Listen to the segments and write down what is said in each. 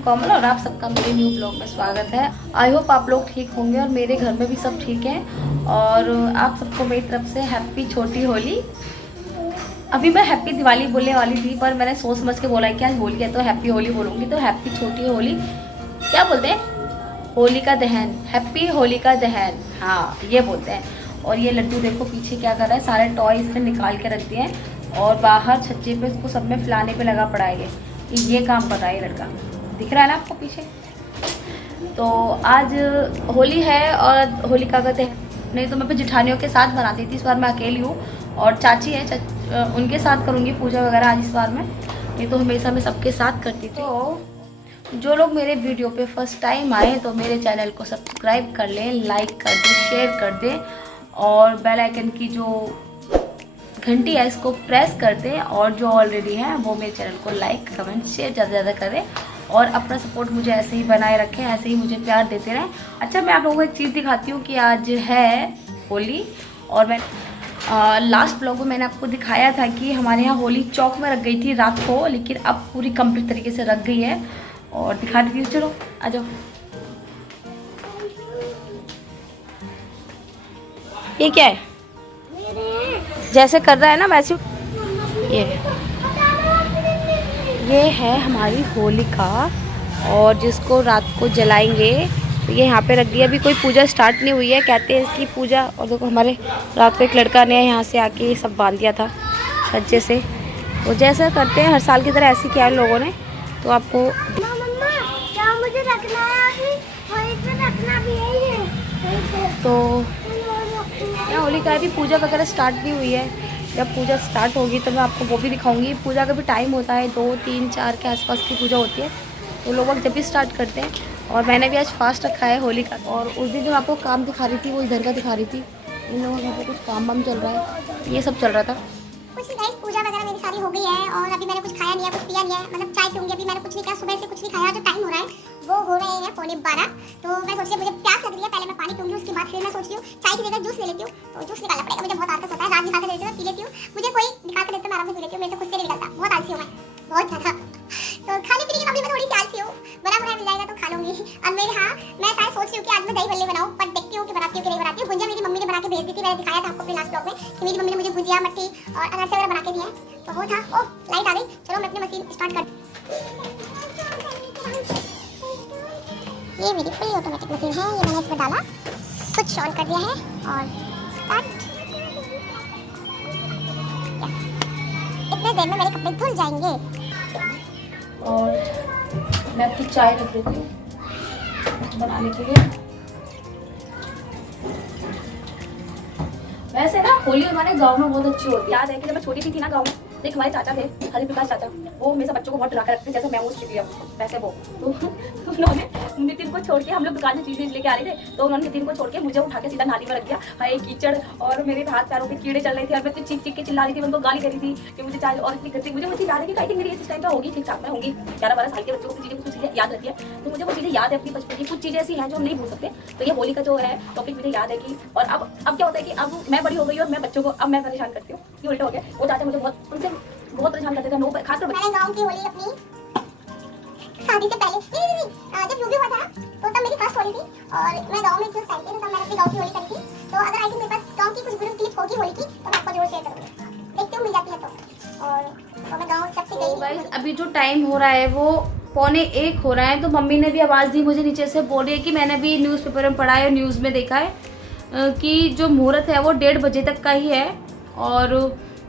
कोमल और आप सबका मेरे न्यू ब्लॉग में स्वागत है। आई होप आप लोग ठीक होंगे और मेरे घर में भी सब ठीक हैं। और आप सबको मेरी तरफ से हैप्पी छोटी होली। अभी मैं हैप्पी दिवाली बोलने वाली थी पर मैंने सोच समझ के बोला कि आज होली है तो हैप्पी होली बोलूँगी। तो हैप्पी छोटी होली क्या बोलते हैं, होली का दहन, हैप्पी होली का दहन, हाँ ये बोलते हैं। और ये लड्डू देखो पीछे क्या कर रहा है, सारे टॉय इसने निकाल के रख दिए हैं और बाहर छज्जे पे इसको सब में फैलाने पे लगा पड़ा है। ये काम कर रहा है लड़का, दिख रहा है ना आपको पीछे। तो आज होली है और होली का कहते हैं, नहीं तो मैं अपनी जेठानियों के साथ बनाती थी, इस बार मैं अकेली हूँ और चाची है उनके साथ करूँगी पूजा वगैरह आज इस बार में, नहीं तो हमेशा मैं सबके साथ करती थी। तो जो लोग मेरे वीडियो पे फर्स्ट टाइम आए तो मेरे चैनल को सब्सक्राइब कर लें, लाइक कर दें, शेयर कर दें और बेल आइकन की जो घंटी है इसको प्रेस कर दें। और जो ऑलरेडी है वो मेरे चैनल को लाइक कमेंट शेयर ज़्यादा से ज़्यादा करें और अपना सपोर्ट मुझे ऐसे ही बनाए रखें, ऐसे ही मुझे प्यार देते रहें। अच्छा मैं आप लोगों को एक चीज़ दिखाती हूँ कि आज है होली और मैं लास्ट ब्लॉग में मैंने आपको दिखाया था कि हमारे यहाँ होली चौक में रख गई थी रात को, लेकिन अब पूरी कंप्लीट तरीके से रख गई है और दिखा देती हूँ। चलो आ जाओ। ये क्या है, जैसे कर रहा है ना वैसे। ये है हमारी होलिका और जिसको रात को जलाएंगे। तो ये यहाँ पे रख दिया, अभी कोई पूजा स्टार्ट नहीं हुई है, कहते हैं इसकी पूजा। और देखो हमारे रात को एक लड़का ने यहाँ से आके सब बांध दिया था छज्जे से। तो जैसा करते हैं हर साल की तरह ऐसे किया है लोगों ने। तो आपको मुझे रखना है अभी, वहीं पे रखना भी है। तो यहाँ होलिका भी पूजा वगैरह स्टार्ट नहीं हुई है, जब पूजा स्टार्ट होगी तो मैं आपको वो भी दिखाऊंगी। पूजा का भी टाइम होता है 2, 3, 4 के आसपास की पूजा होती है, तो लोग जब भी स्टार्ट करते हैं। और मैंने भी आज फास्ट रखा है होली का। और उस दिन जो आपको काम दिखा रही थी वो इधर का दिखा रही थी, इन लोगों का कुछ काम वाम चल रहा है, ये सब चल रहा था। कुछ गाइस पूजा वगैरह मेरी सारी हो गई है और अभी मैंने कुछ खाया नहीं है, कुछ पिया नहीं है, मतलब चाय पीऊंगी। अभी मैंने कुछ नहीं खाया, सुबह से कुछ नहीं खाया। जो टाइम हो रहा है वो हो रहे हैं 11:15। तो मैं सोच रही हूँ मुझे प्यास लग रही है, पहले मैं पानी पीऊंगी, उसके बाद फिर मैं सोच रही हूँ चाय की जगह जूस ले लेती हूँ। तो जूस निकालना पड़ेगा, मुझे बहुत आलस होता है। रात निकाल कर देती हूँ, पी लेती हूँ, मुझे कोई निकाल कर देता है, मैं आराम से पी लेती हूँ, मेरे से खुद से नहीं निकलता। बहुत आलसी हूँ मैं, बहुत ज़्यादा। तो खाने पीने की मामले में थोड़ी सी आलसी हूँ, बना बनाया मिल जाएगा तो खा लूंगी। अब मेरे हाँ मैं शायद सोच रही हूँ कि आज मैं दही भल्ले बनाऊँ, पर देखती हूँ कि बनाती हूँ कि नहीं बनाती हूँ। भुंजिया मेरी मम्मी ने बना के भेज दी थी, मैंने दिखाया था आपको अपने लास्ट ब्लॉग में कि मेरी मम्मी ने मुझे भुंजिया, मट्ठी और अनारसे वगैरह बना के दिए हैं। तो वो था। ओह लाइट आ गई, चलो मैं अपनी मशीन स्टार्ट कर। ये मेरी फुली ऑटोमेटिक मशीन है, ये मैंने इसमें डाला, स्विच ऑन कर दिया है और स्टार्ट। इतने देर में मेरे कपड़े धुल जाएंगे। और मैं अपनी चाय रख देती हूँ बनाने के लिए। वैसे ना होली हमारे गांव में बहुत अच्छी होती है। याद है कि जब मैं छोटी थी ना गांव में, देख हमारे चाचा थे हरि प्रकाश चाचा, वो हमेशा बच्चों को बहुत डरा कर रखते थे, जैसे मैं वो स्थिति वैसे वो। तो उन्होंने नितिन को छोड़ के, हम लोग दुकान से चीज़ लेके आ रहे थे, तो उन्होंने नितिन को छोड़ के मुझे उठा के सीधा नाली में रख दिया। हाय कीचड़ और मेरे हाथ पैरों पे कीड़े चल रहे थे और मैं चीख चीख के चिल्ला रही थी, उनको गाली करी थी कि मुझे चाहिए। और इतनी गति मुझे वो चीज़ याद है कि कहीं मेरी इस टाइम पर होगी, ठीक ठाक में होंगी 11-12 साल के बच्चों को चीज़ें कुछ चीज़ें याद रहती है। तो मुझे वो चीज़ें याद है अपनी बचपन की, कुछ चीज़ें ऐसी हैं जो हम नहीं भूल सकते। तो ये होली का जो है टॉपिक मुझे याद है कि, और अब क्या होता है कि अब मैं बड़ी हो गई और मैं बच्चों को अब मैं परेशान करती हूँ, ये उल्टा हो गया। वो चाचा मुझे उनसे बहुत परेशान करते थे हम लोग, खासकर मैंने गांव की होली अपनी शादी से पहले जब यूपी हुआ था तो तब मेरी फर्स्ट होली थी और मैं गांव में जिस टाइम पे, तब मैंने अपनी गांव की होली करी थी। तो अगर आई थिंक मेरे पास गांव की कुछ वीडियो क्लिप होगी होली की तो मैं आपको जरूर शेयर करूंगी, देखते हो मिल जाती है तो। और तो मैं गांव जब से गई। गाइस अभी जो टाइम हो रहा है वो 12:45 हो रहा है। तो मम्मी ने भी आवाज़ दी मुझे नीचे से, बोल रही है कि मैंने भी न्यूज़पेपर में पढ़ा है, न्यूज़ में देखा है कि जो मुहूर्त है वो 1:30 बजे तक का ही है। और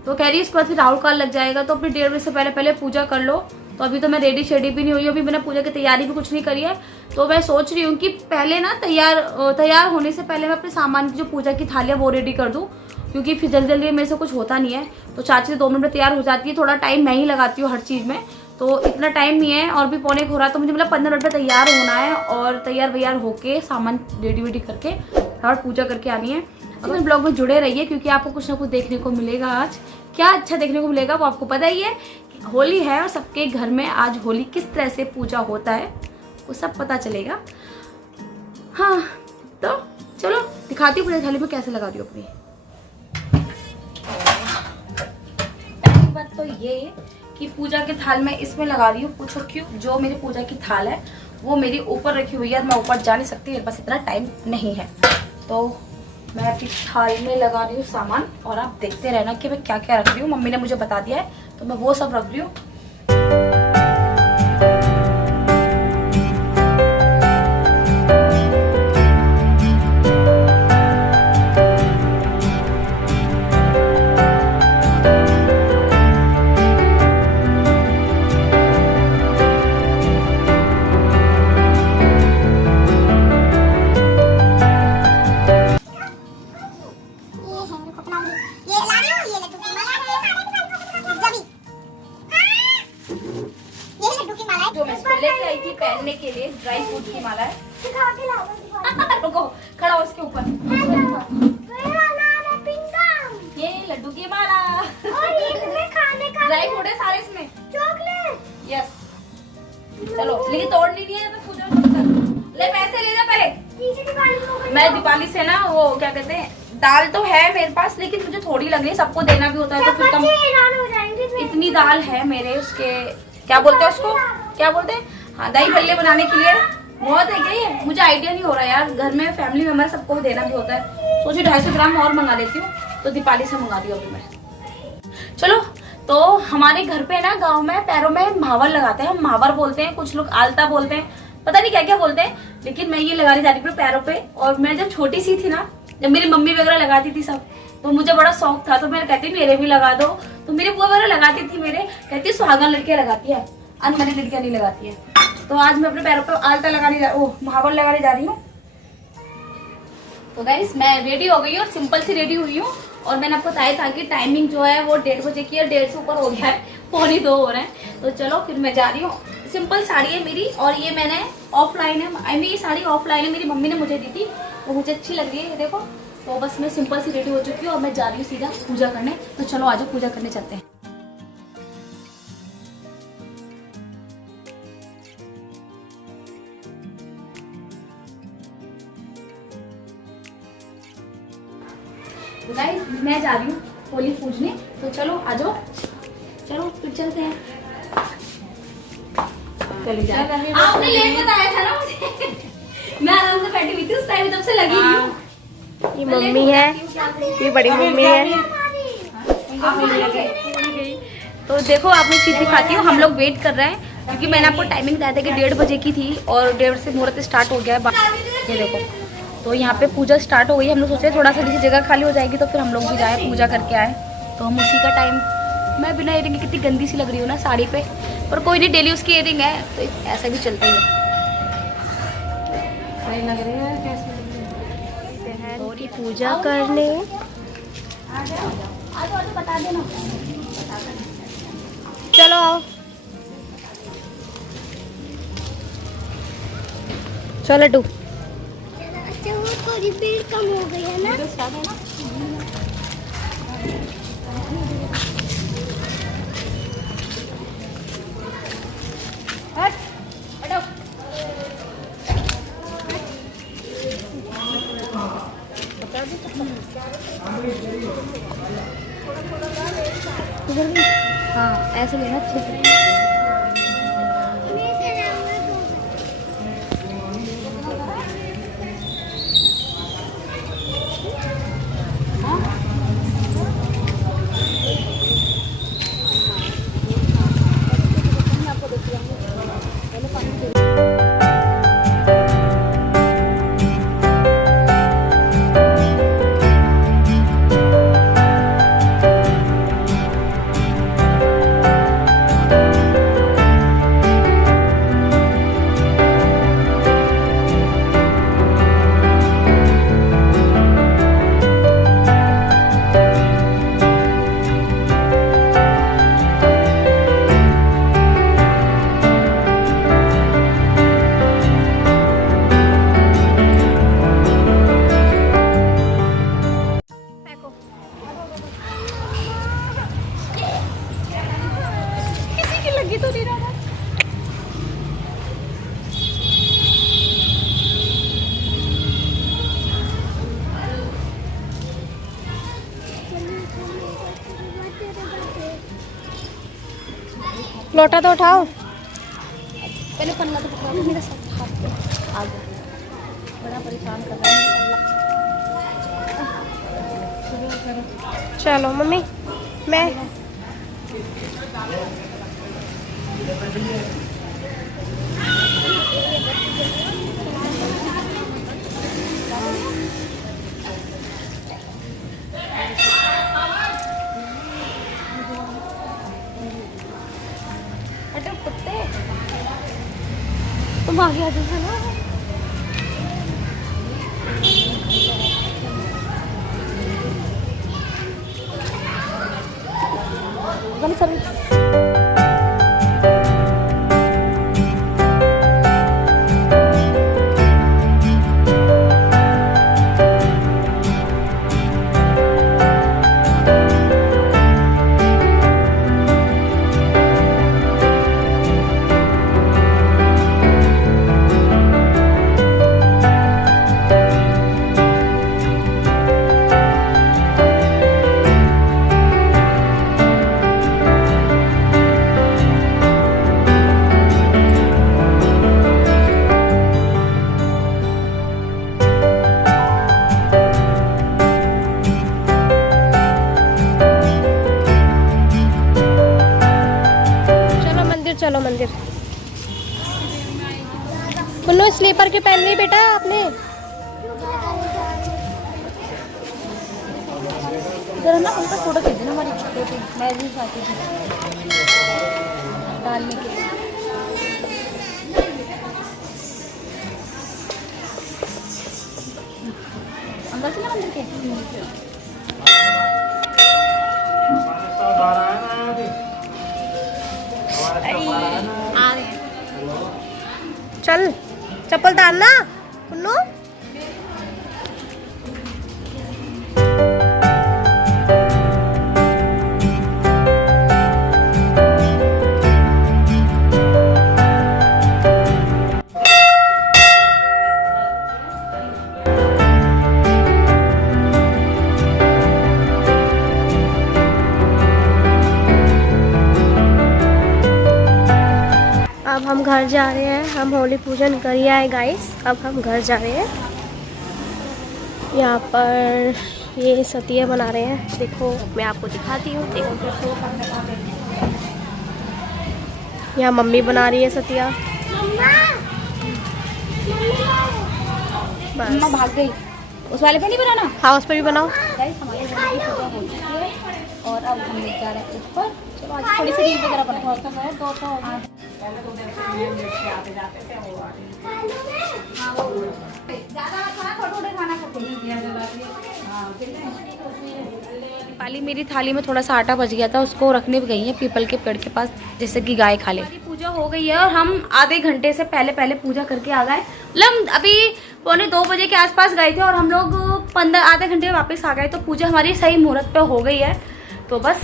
तो कह रही है इसके बाद फिर राहुल काल लग जाएगा, तो अपनी 1:30 बजे से पहले पूजा कर लो। तो अभी तो मैं रेडी शेडी भी नहीं हुई, अभी मैंने पूजा की तैयारी भी कुछ नहीं करी है। तो मैं सोच रही हूँ कि पहले ना तैयार होने से पहले मैं अपने सामान की जो पूजा की थालियाँ वो रेडी कर दूँ, क्योंकि फिर जल्दी जल्दी मेरे से कुछ होता नहीं है। तो चाची 2 मिनट में तैयार हो जाती है, थोड़ा टाइम मैं ही लगाती हूँ हर चीज़ में, तो इतना टाइम नहीं है। और भी 11:45 हो रहा है, तो मुझे मतलब 15 मिनट में तैयार होना है और तैयार होके सामान रेडी वेडी करके और पूजा करके आनी है। अगर ब्लॉग में जुड़े रहिए क्योंकि आपको कुछ ना कुछ देखने को मिलेगा। आज क्या अच्छा देखने को मिलेगा वो आपको पता ही है, होली है और सबके घर में आज होली किस तरह से पूजा होता है वो सब पता चलेगा। हाँ तो चलो दिखाती हूँ पूजा थाली में कैसे लगा दी अपनी। पहली बात तो ये कि पूजा की थाल मैं इसमें लगा रही हूँ। पूछो क्यों? जो मेरी पूजा की थाल है वो मेरी ऊपर रखी हुई है, मैं ऊपर जा नहीं सकती, मेरे पास इतना टाइम नहीं है। तो मैं अपनी थाल में लगा रही हूँ सामान और आप देखते रहना कि मैं क्या क्या रख रही हूँ। मम्मी ने मुझे बता दिया है तो मैं वो सब रख रही हूँ। जो मैं इसको लेके आई थी पहनने के लिए, ड्राई फ्रूट की माला है। रुको, खड़ा हो इसके ऊपर। ये लड्डू की माला, ड्राई फ्रूट है सारे इसमें, चॉकलेट। यस, चलो लेकिन तोड़नी नहीं है, तो पूजा ले, पैसे ले जा पहले। मैं दीपावली से ना वो क्या कहते हैं, दाल तो है मेरे पास लेकिन मुझे थोड़ी लग रही है, सबको देना भी होता है तो फिर कम। इतनी दाल है मेरे, उसके क्या बोलते हैं उसको, क्या बोलते हैं, हाँ दही भल्ले बनाने के लिए बहुत है क्या ये, मुझे आइडिया नहीं हो रहा यार। घर में फैमिली मेंबर सबको भी देना भी होता है, सोचिए 250 ग्राम और मंगा लेती हूँ, तो दीपावली से मंगा दी अभी मैं। चलो, तो हमारे घर पे ना गांव में पैरों में महावर लगाते हैं, हम महावर बोलते हैं, कुछ लोग आलता बोलते हैं, पता नहीं क्या क्या बोलते हैं, लेकिन मैं ये लगाने जा रही हूँ पैरों पे। और मैं जब छोटी सी थी ना, जब मेरी मम्मी वगैरह लगाती थी सब, तो मुझे बड़ा शौक था, तो मैं कहती मेरे भी लगा दो। तो मेरी बुआ वगैरह लगाती थी मेरे, कहती सुहागन लड़कियां लगाती है, अनमरी लड़कियां नहीं लगाती है। तो आज मैं अपने पैरों पे आलता महावर लगाने जा रही हूँ। तो गाइस मैं रेडी हो गई हूँ और सिंपल सी रेडी हुई हूँ। और मैंने आपको बताया था कि टाइमिंग जो है वो 1:30 बजे की है, 1:30 से ऊपर हो गया है, 1:45 हो रहे हैं। तो चलो फिर मैं जा रही हूँ। सिंपल साड़ी है मेरी, और ये मैंने ऑफलाइन है, ये साड़ी ऑफलाइन है, मेरी मम्मी ने मुझे दी थी, वो मुझे अच्छी लग रही है, ये देखो। तो बस मैं सिंपल सी रेडी हो चुकी हूँ और मैं जा रही हूँ सीधा पूजा करने। तो चलो आज पूजा करने चलते हैं। तो गाइस मैं जा रही हूँ होली पूजने, तो चलो आ जाओ, चलो फिर चलते हैं। आपने लेट बताया था ना मुझे, मैं आराम से बैठी हुई थी उस टाइम, जब से लगी हुई हूँ। ये मम्मी है, ये बड़ी मम्मी है। तो देखो आप मैं चीज दिखाती हूँ, हम लोग वेट कर रहे हैं क्योंकि मैंने आपको टाइमिंग बताया था कि 1:30 बजे की थी और 1:30 से मुहूर्त स्टार्ट हो गया है। ये देखो, तो यहाँ पे पूजा स्टार्ट हो गई। हम लोग सोचे थोड़ा सा नीचे जगह खाली हो जाएगी तो फिर हम लोग भी जाए पूजा करके आए। तो हम उसी का टाइम, मैं बिना इयरिंग कितनी गंदी सी लग रही हूँ ना साड़ी पे, पर कोई नहीं, डेली उसकी इयरिंग है तो ऐसा भी चलता ही है। सही लग रही है, कैसी बहन की पूजा करने। बता देना। चलो आओ, चलो लड्डू। थोड़ी भीड़ कम हो गई है ना। हाँ ऐसे लेना अच्छे से। लोटा तो उठाओ। पहले पन्ना तो पकड़ा दो, मेरा सब हाथ पे आ गया, बड़ा परेशान कर रहा है। चलो मम्मी, मैं अरे कुत्ते, तुम आ गया था ना। वाली सर चलो मंदिर। कुन्नू स्लीपर की पहन ली बेटा आपने? जरा ना उनका फोटो खींच देना हमारी बेटी, मैं भी चाहती थी डालने के लिए। अंदर चला मंदिर के आ रहे हैं। चल चप्पल डालना कुन्नू। अब हम घर जा रहे हैं। हम होली पूजन कर ही आए गाइस। अब हम घर जा रहे हैं। यहाँ पर ये सतिया बना रहे हैं। देखो मैं आपको दिखाती हूँ। देखो यहाँ मम्मी बना रही है सतिया। मम्मा भाग गई, उस वाले पे नहीं बनाना। हाँ उस पर भी बनाओ। गाइस हमारे घर की पूजा हो चुकी है और अब हम ले जा रहे हैं ऊपर। चलो आज थोड़ी सी रील वगैरह बनाते हैं। दीपाली मेरी थाली में थोड़ा सा आटा बच गया था, उसको रखने भी गई है पीपल के पेड़ के पास, जैसे कि गाय खा ले। पूजा हो गई है और हम आधे घंटे से पहले पूजा करके आ गए। मतलब अभी 1:45 बजे के आसपास गए थे और हम लोग आधे घंटे में वापस आ गए। तो पूजा हमारी सही मुहूर्त पे हो गई है। तो बस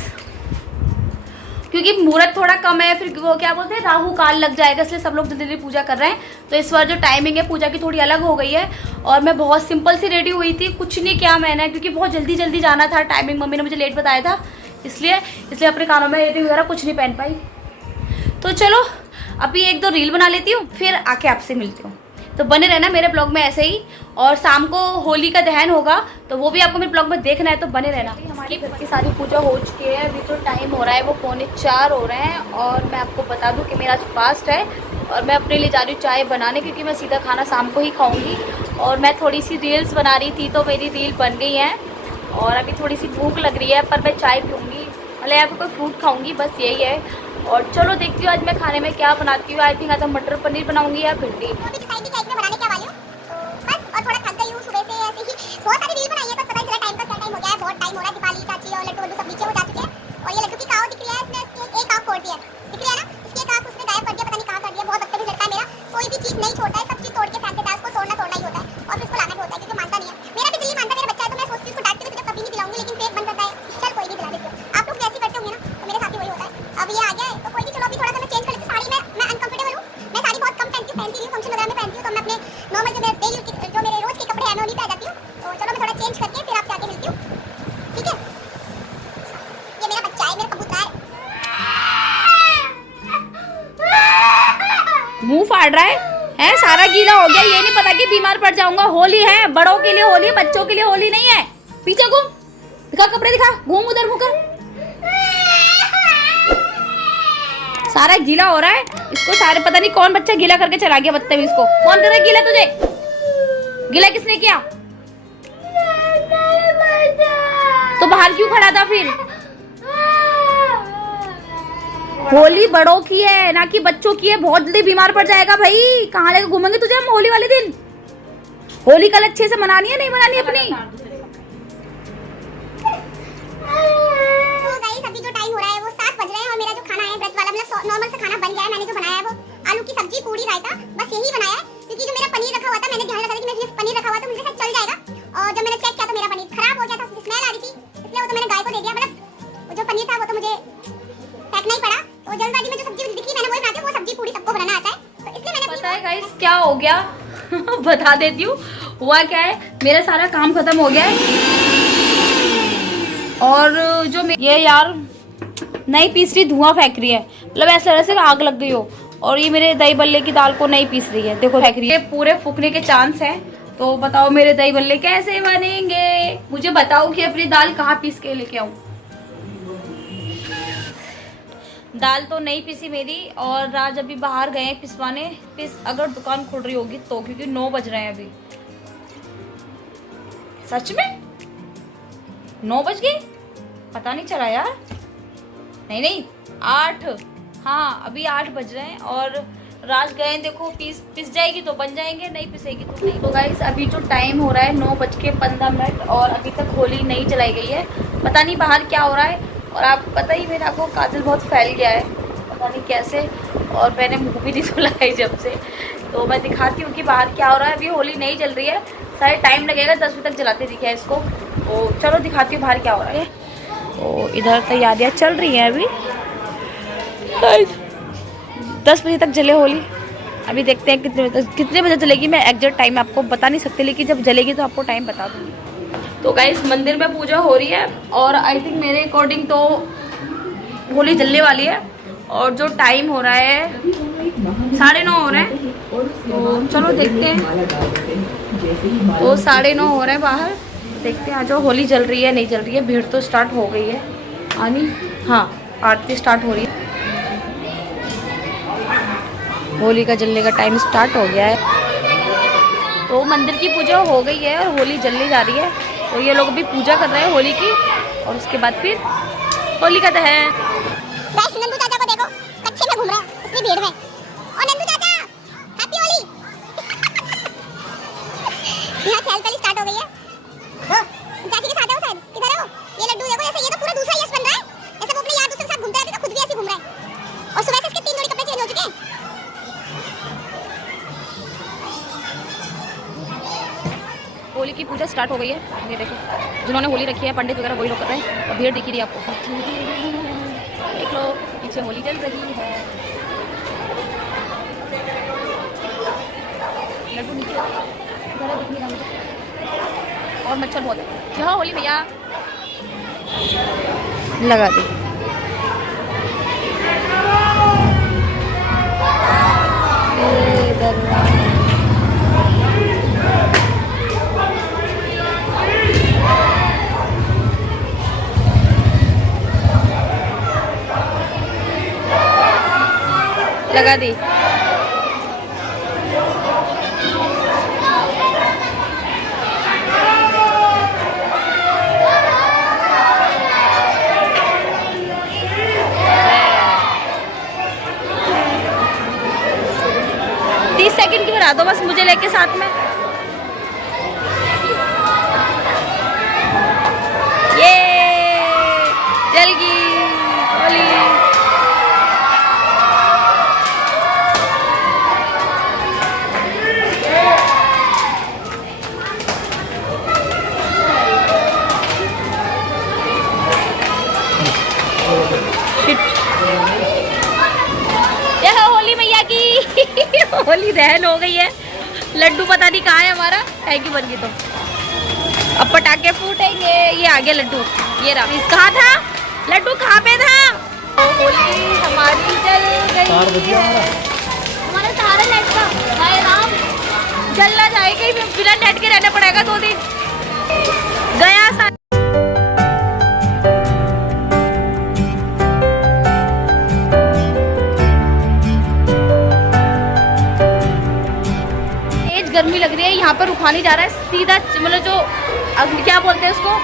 क्योंकि मुहूर्त थोड़ा कम है, फिर वो क्या बोलते हैं राहु काल लग जाएगा, इसलिए सब लोग जल्दी जल्दी पूजा कर रहे हैं। तो इस बार जो टाइमिंग है पूजा की थोड़ी अलग हो गई है। और मैं बहुत सिंपल सी रेडी हुई थी, कुछ नहीं किया मैंने, क्योंकि बहुत जल्दी जल्दी जाना था। टाइमिंग मम्मी ने मुझे लेट बताया था, इसलिए अपने कानों में इयररिंग वगैरह कुछ नहीं पहन पाई। तो चलो अभी 1-2 रील बना लेती हूँ, फिर आके आपसे मिलती हूँ। तो बने रहना मेरे ब्लॉग में ऐसे ही। और शाम को होली का दहन होगा, तो वो भी आपको मेरे ब्लॉग में देखना है, तो बने रहना। हमारी घर की सारी पूजा हो चुकी है। अभी तो टाइम हो रहा है वो 3:45 हो रहे हैं। और मैं आपको बता दूं कि मेरा आज फास्ट है और मैं अपने लिए जा रही हूँ चाय बनाने, क्योंकि मैं सीधा खाना शाम को ही खाऊंगी। और मैं थोड़ी सी रील्स बना रही थी, तो मेरी रील बन गई है। और अभी थोड़ी सी भूख लग रही है, पर मैं चाय पीऊँगी, मतलब यहाँ पर कोई फ्रूट खाऊँगी, बस यही है। और चलो देखती हूँ आज मैं खाने में क्या बनाती हूँ। आई थिंक आज मटर पनीर बनाऊँगी या भिंडी। बहुत सारी रील बनाई है, पर पता नहीं चला टाइम का क्या टाइम हो गया है। बहुत टाइम हो रहा है। दीपाली चाची और लड्डू सब नीचे हो जा चुके हैं। और ये लड्डू की काव दिख रही है, इसने एक आँख फोड़ दी है, दिख रही है ना, इसकी एक आँख उसने गायब कर दिया, पता नहीं कहाँ कर दिया। बहुत बदतमीज लड़का है मेरा, कोई भी चीज नहीं छोड़ता है, सब चीज तोड़ के फेंक देता है। उसको तोड़ना ही होता है और फिर उसको लाना भी होता है, क्योंकि मानता नहीं है। मेरा भी दिल नहीं मानता, मेरा बच्चा है, तो मैं सोचती हूँ उसको डांटती हूँ, कभी नहीं दिलाऊंगी, लेकिन पेट बंद करता है। चल कोई नहीं, दिला देती हूँ। आप लोग जैसे करते होंगे ना, तो मेरे साथ भी वही होता है। अब ये आ गया है, तो कोई नहीं, चलो अभी थोड़ा सा मैं चेंज कर लेती हूँ। साड़ी मैं अनकंफर्टेबल हूँ, मैं साड़ी बहुत कम पहनती हूँ, फंक्शन वगैरह में पहनती हूँ। तो मैं अपने नॉर्मल जो मेरे रोज के कपड़े हैं मैं उन्हीं पे आ जाती हूँ। तो चलो मैं थोड़ा चेंज करके फिर आपसे आगे मिलती हूँ, ठीक है। ये मेरा बच्चा है, मेरा कबूतर है। फाड़ रहा है? सारा गीला हो गया, ये नहीं पता कि बीमार पड़ जाऊंगा। होली है, बड़ों के लिए होली है, बच्चों के लिए होली नहीं है। पीछे घूम, दिखा कपड़े दिखा, घूम उधर मुकर। सारा गीला हो रहा है इसको, सारे पता नहीं कौन बच्चा गीला करके चला गया बदतमीज को। कौन कर रहा है गीला तुझे? गीला किसने किया? तो बाहर क्यों खड़ा था फिर? होली बड़ों की है ना कि बच्चों की है। बहुत जल्दी बीमार पड़ जाएगा भाई। कहाँ लेकर घूमेंगे तुझे हम होली वाले दिन? होली कल अच्छे से मनानी है, नहीं मनानी अपनी? तो गाइस अभी जो टाइम हो रहा है वो 7 बज रहे हैं और मेरा जो खाना है व्रत वाला मतलब नॉर्मल सा खाना बन गया है। मैंने जो बनाया है वो आलू की सब्जी, पूरी, रायता, बस यही बनाया है। क्योंकि जो मेरा पनीर रखा हुआ था, मैंने ध्यान रखा था कि मैं पनीर रखा हुआ तो मुझे शायद चल जाएगा। और जब मैंने चेक किया तो मेरा पनीर खराब हो गया था, उसकी स्मेल आ रही थी, इसलिए वो तो मैंने गाय को दे दिया। मतलब जो पनीर था वो तो मुझे फेंकना ही पड़ा। तो जल्दबाजी में जो सब्जी दिखी मैंने वही बनाती हूँ। वो सब्जी पूरी सबको बनाना आता है, तो इसलिए मैंने पता है गाइस क्या हो गया? बता देती हूँ हुआ क्या है। मेरा सारा काम खत्म हो गया है और जो ये यार नहीं पीस रही, धुआं फेंक रही है। मतलब ऐसा लग रहा है आग लग गई हो। और ये मेरे दही बल्ले की दाल को नहीं पीस रही है, देखो फेंक रही है। पूरे फूकने के चांस है। तो बताओ मेरे दही बल्ले कैसे बनेंगे? मुझे बताओ कि अपनी दाल कहाँ पीस के लेके आऊं। दाल तो नहीं पीसी मेरी। और राज अभी बाहर गए पिसवाने। अगर दुकान खुल रही होगी तो, क्योंकि 9 बज रहे हैं अभी। सच में 9 बज गए? पता नहीं चला यार। नहीं 8, हाँ अभी 8 बज रहे हैं। और राज गए, देखो पिस जाएगी तो बन जाएंगे, नहीं पिसेगी तो नहीं। तो गाइस अभी जो टाइम हो रहा है 9:15 और अभी तक होली नहीं जलाई गई है। पता नहीं बाहर क्या हो रहा है। और आप पता ही मेरा को काजल बहुत फैल गया है, पता नहीं कैसे। और मैंने मुंह भी नहीं धुला है जब से। तो मैं दिखाती हूँ कि बाहर क्या हो रहा है। अभी होली नहीं जल रही है, सारे टाइम लगेगा, 10 बजे तक जलाते दिखे इसको। तो चलो दिखाती हूँ बाहर क्या हो रहा है। तो इधर तैयारियाँ चल रही हैं अभी। 10 बजे तक जले होली। अभी देखते हैं कितने बजे जलेगी। मैं एग्जैक्ट टाइम आपको बता नहीं सकती, लेकिन जब जलेगी तो आपको टाइम बता दूँगी। तो गाइस मंदिर में पूजा हो रही है और आई थिंक मेरे अकॉर्डिंग तो होली जलने वाली है। और जो टाइम हो रहा है 9:30 हो रहे हैं। तो चलो देखते हैं। तो 9:30 हो रहे हैं बाहर, देखते हैं आज होली जल रही है नहीं जल रही है। भीड़ तो स्टार्ट हो गई है आनी। हाँ आरती स्टार्ट हो रही है। होली का जलने का टाइम स्टार्ट हो गया है। तो मंदिर की पूजा हो गई है और होली जलने जा रही है। तो ये लोग भी पूजा कर रहे हैं होली की और उसके बाद फिर होली का दहन। गाइस नंदू चाचा को देखो, कच्चे में घूम रहा है इतनी भीड़ में। और नंदू चाचा हैप्पी होली। यहाँ चहल स्टार्ट हो गई है। चाची के साथ है वो शायद, किधर है वो? ये लड्डू देखो, जैसे ये तो पूरा दूसरा यश बन रहा है। ऐसे वो अपने यार दोस्तों के साथ घूमता रहता है, तो खुद भी ऐसे घूम रहा है। और सुबह से इसके 3 जोड़ी कपड़े चेंज हो चुके हैं। होली की पूजा स्टार्ट हो गई है। ये देखो जिन्होंने होली रखी है पंडित वगैरह वही लोग कर रहे हैं। और भीड़ दिख रही है आपको, देख लो पीछे होली जल रही है। लड्डू नीचे ज़रा दिख नहीं रहा मुझे। और मच्छर बहुत है। क्या होली भैया लगा दी। लगा दी। सेकंड की बना दो बस मुझे लेके साथ में। ये जल गई होली। होली मैया की होली दहन हो गई है। लड्डू पता नहीं कहाँ है हमारा, टैंकी बन गई। तो अब पटाखे फूटेंगे। ये आ गया लड्डू, ये रहा। कहाँ था लड्डू, कहाँ पे था? होली हमारी जल गई है। हमारा सारा लड्डू चलना जाएगा, बिना नेट के रहना पड़ेगा 2 दिन। गया सा तेज गर्मी लग रही है, यहाँ पर रुका नहीं जा रहा है, सीधा मतलब जो क्या बोलते हैं उसको,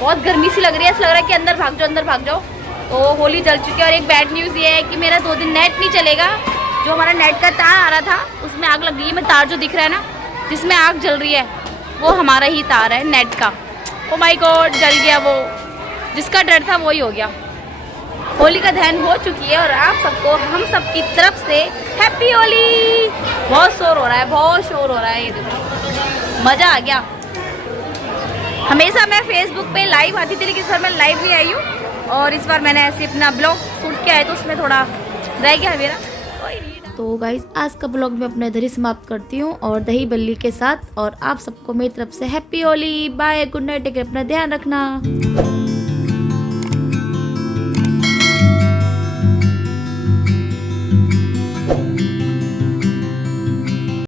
बहुत गर्मी सी लग रही है, ऐसा लग रहा है कि अंदर भाग जाओ, अंदर भाग जाओ। तो होली जल चुकी है। और एक बैड न्यूज़ ये है कि मेरा 2 दिन नेट नहीं चलेगा। जो हमारा नेट का तार आ रहा था उसमें आग लग गई है। मैं तार जो दिख रहा है ना जिसमें आग जल रही है वो हमारा ही तार है नेट का। ओ माय गॉड, जल गया वो, जिसका डर था वही हो गया। होली का दहन हो चुकी है और आप सबको हम सब की तरफ से हैप्पी होली। बहुत शोर हो रहा है, बहुत शोर हो रहा है, ये देखो मज़ा आ गया। हमेशा मैं फेसबुक पे लाइव आती थी लेकिन इस बार मैं लाइव नहीं आई हूँ और इस बार मैंने ऐसे अपना ब्लॉग शूट किया है तो उसमें थोड़ा रह गया मेरा। तो गाइज आज का ब्लॉग मैं अपने इधर ही समाप्त करती हूँ और दही बल्ली के साथ। और आप सबको मेरी तरफ से happy Holi, bye, good night, अपना ध्यान रखना।